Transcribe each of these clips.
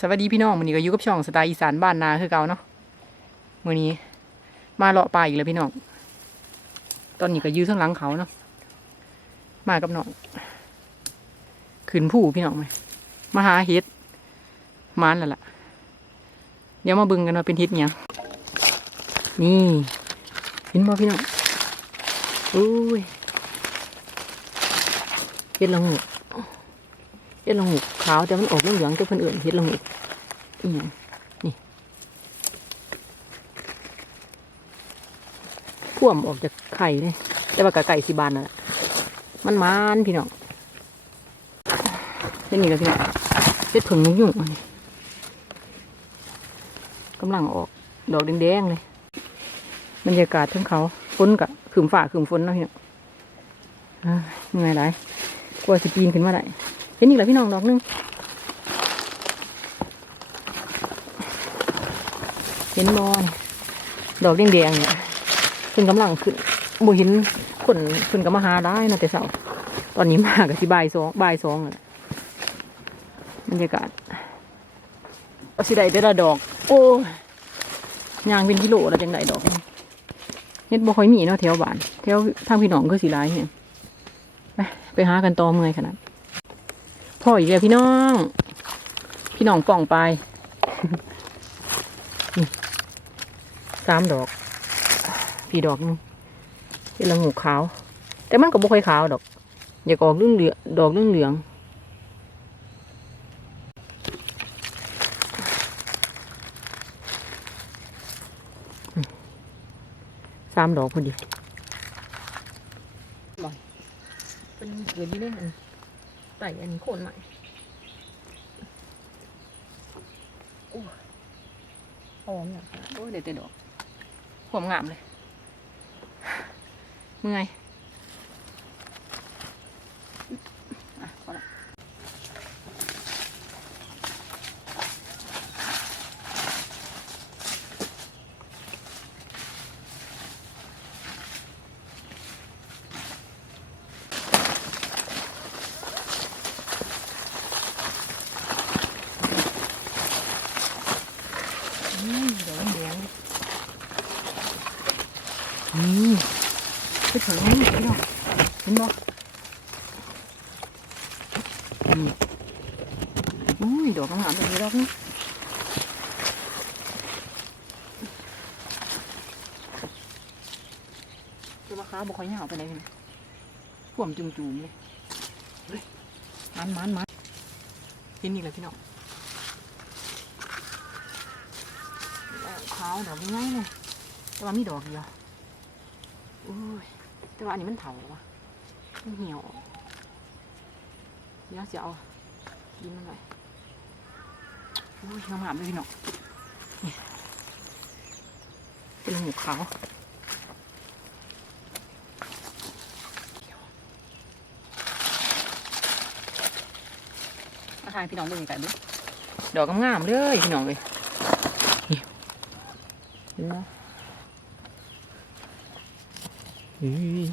สวัสดีพี่น้องมื้อนี้ก็อยู่กับช่องสไตล์อีสานบ้านนาคือเก่าเนาะมื้อนี้ มาเลาะป่าอีกแล้วพี่น้องตอนนี้ก็ยู่ข้างหลังเขาเนาะมากับน้องขึ้นผู้พี่น้องไหมมาหาเฮ็ดมานแล้วล่ะ เดี๋ยวมาบึงกันว่าเป็นเฮ็ดหยังนี่เห็นบ่พี่น้องอุ้ยเฮ็ดละงู เฮ็ดละงูขาวแต่มันออกเหลืองๆแต่เพิ่นเอื่นเฮ็ดละงูอีหยังนี่พ่วมออกจากไข่เลยแต่ว่ากะไก่สิบานน่ะมันมานพี่น้องเฮ็ดนี่ก็พี่น้องเฮ็ดผึ่งยุ่งๆอันนี้กำลังออกดอกแดงๆเลยบรรยากาศทั้งเขาฝนกะขืมฝ่าขืมฝนเนาะพี่น้องอ่าเหนื่อยหลายกลัวสิปีนขึ้นมาได้ เห็นอีกแล้วพี่น้องดอกหนึงเห็นบอลดอกแดงๆเนี่ยขึ้นกำลังขึ้นบ่เห็นคนขึ้นกับมาหาได้นะแต่เสาตอนนี้มากับที่บายสองบายสองอะบรรยากาศเอาสิได้แต่ละดอก โอ้ยางเป็นกิโลแล้วจังไดดอกเฮ็ดบ่ค่อยมีเนาะแถวบ้านแถวทางพี่น้องก็สิหลายเนี่ยไปไปหากันต่อเมื่อยขนาด พ่ออีกแล้วพี่น้อง พี่น้องป่องไปสามดอก พี่ดอกหนึงเป็นละงูขาว แต่มันก็บ่ค่อยขาวดอก อยากออกเรื่องเหลืองดอกเรื่องเหลืองสามดอกพอดีเป็นเกิดอยู่นอันใส่อันนี้โคนใหม่โอ้ยหอมอย่างค่ะโอ้ยเดี๋ยวแต่ดอกหอมงามเลย เมื่อยอะพอละอืมเดี๋ยวแดงๆอืม ไปถึงนี่พี่น้องเห็นบ่อืมอุ้ยดอกกำลังแบบนี้ดอกนี่คือราคาบ่ค่อยยาวไปไหนใดเลยพ่วมจุ่มๆเลยมันมันมันเห็นนี่แหละพี่น้องขาวดอกง่ายเลยแต่ว่ามีดอกเดียวอุ้ย แต่ว่าอันนี้มันเถาว่ะมันเหี่ยวออกเดี๋ยวจะเอาดินมันไปอุ้ยงามๆเลยพี่น้องนี่เป็นหูขาวมาทายพี่น้องเบิ่งกันดูดอกงามๆเลยพี่น้องเลยเห็นไหม พี่ทิ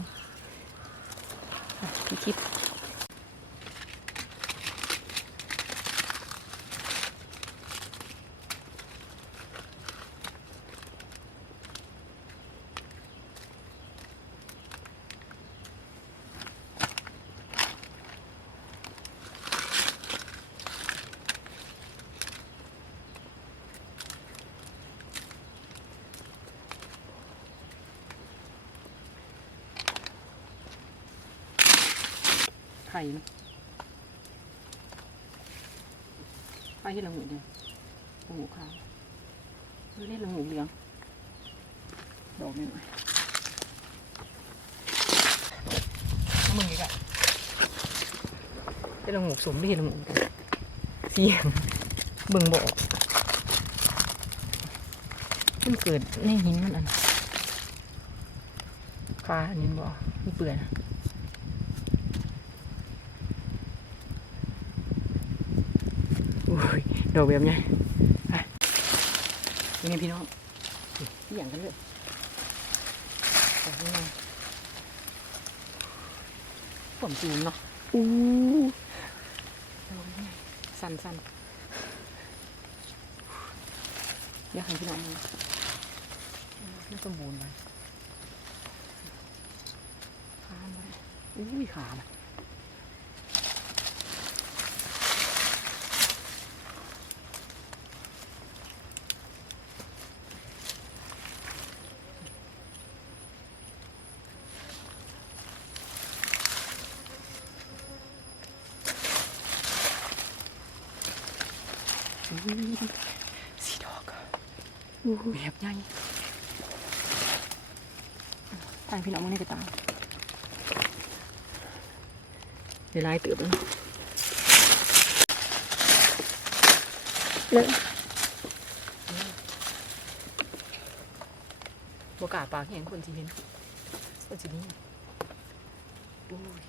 พี่คิ ไข่เนอะไข่ที่ละหูเนี่ยละหูขาวเฮ้ยเล่นละหูเหลืองดอกนี่หน่อยมึงอีกอะเป็นละหูสมไม่เห็นละหูกันเสียงเบิ่งบอกมันเกิดในหินมันอันคาอันนี้บอกไม่เปื่อยนะ อุ้ย ดอกแบบไงไปนี่ไงพี่น้องนี่อย่างกันเลยดอกนี้ไงผมจูมเนาะอู้ดอกนี้ไงสั้นสั้นอยากให้พี่น้องดูมันสมบูรณ์ไปขามันบ่ได้อุ้ยขามันอุ้ สีดอกอะแบบใหญ่ตายพี่น้องมึงนี่ก็ตายเดี๋ยวไล่เติบแล้วเลยบกล้าปากเห็นคนสิเห็นคนสินี่อุ้ย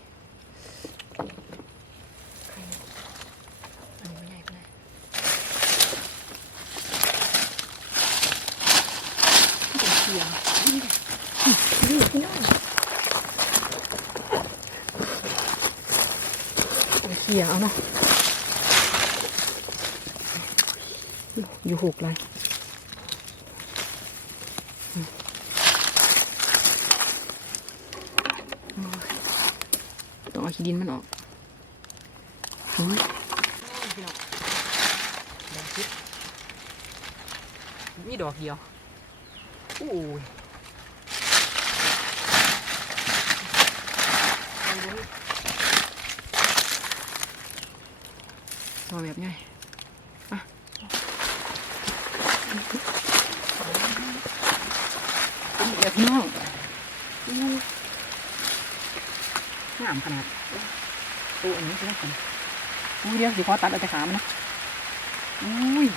ใครเนี่ยอันนี้ไม่ใหญ่ไปไหนที่เป็นเขียวนี่แหละนี่พี่น้ องเป็นเขี่ยเอาเนาะอยู่หกเลยต้องเอาขี้ดินมันออกโอ้ยมีดอกเดียวโอ้ ยตัวแบบไงอะเดี๋ยวพี่น้องอู้งามขนาดตัวอันนี้คืออะไรอู้เดี๋ยวสิขอตัดเอาแต่ขามันนะอุ้ย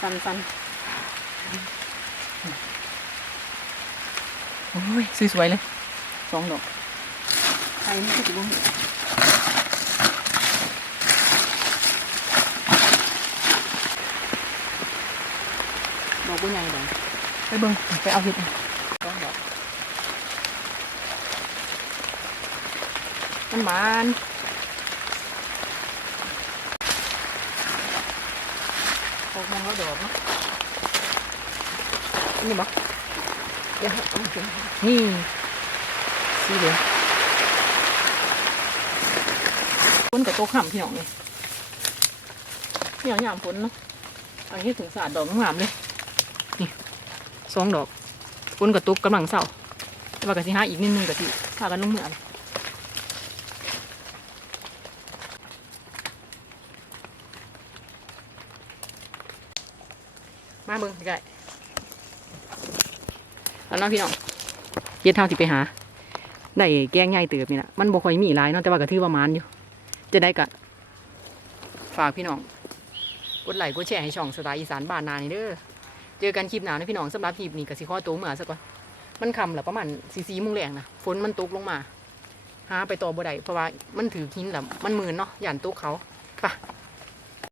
สันสันโอ้ยสวยๆเลยสองดอก ใครนี่ก็จะบุ้งดอกบุ้งใหญ่เลยไปเบิ้งไปเอ ฝนกับโต๊ะข่ำพี่น้องเลยเนี่ยยามฝนเนาะอันนี้ถึงสาดดอกงามเลยนี่สองดอกฝนกับตุ๊กกำลังเศร้าแต่ว่ากะสิหาอีกนิดนึงกะสิพากันลงเหมืองมาเบิ่งใกล้แล้วเนาะพี่น้องเย็ดเท่าที่ไปหาได้แกงใหญ่เติบนี่แหละมันบ่ค่อยมีหลายเนาะแต่ว่าก็ถือประมาณอยู่ จะได้กะฝากพี่น้อง กดไลค์กดแชร์ให้ช่องสไตล์อีสานบ้านนานี่เด้อเจอกันคลิปหน้านะพี่น้องสำหรับคลิปนี้กับสิข้อตัวเมื่อสักก่อนมันคำหล้วประมาณสีสีมุ่งแรงนะฝนมันตกลงมาหาไปต่อบ่ได้เพราะว่ามันถือหินแล้วมันมืนเนาะหย่นตกเขาไป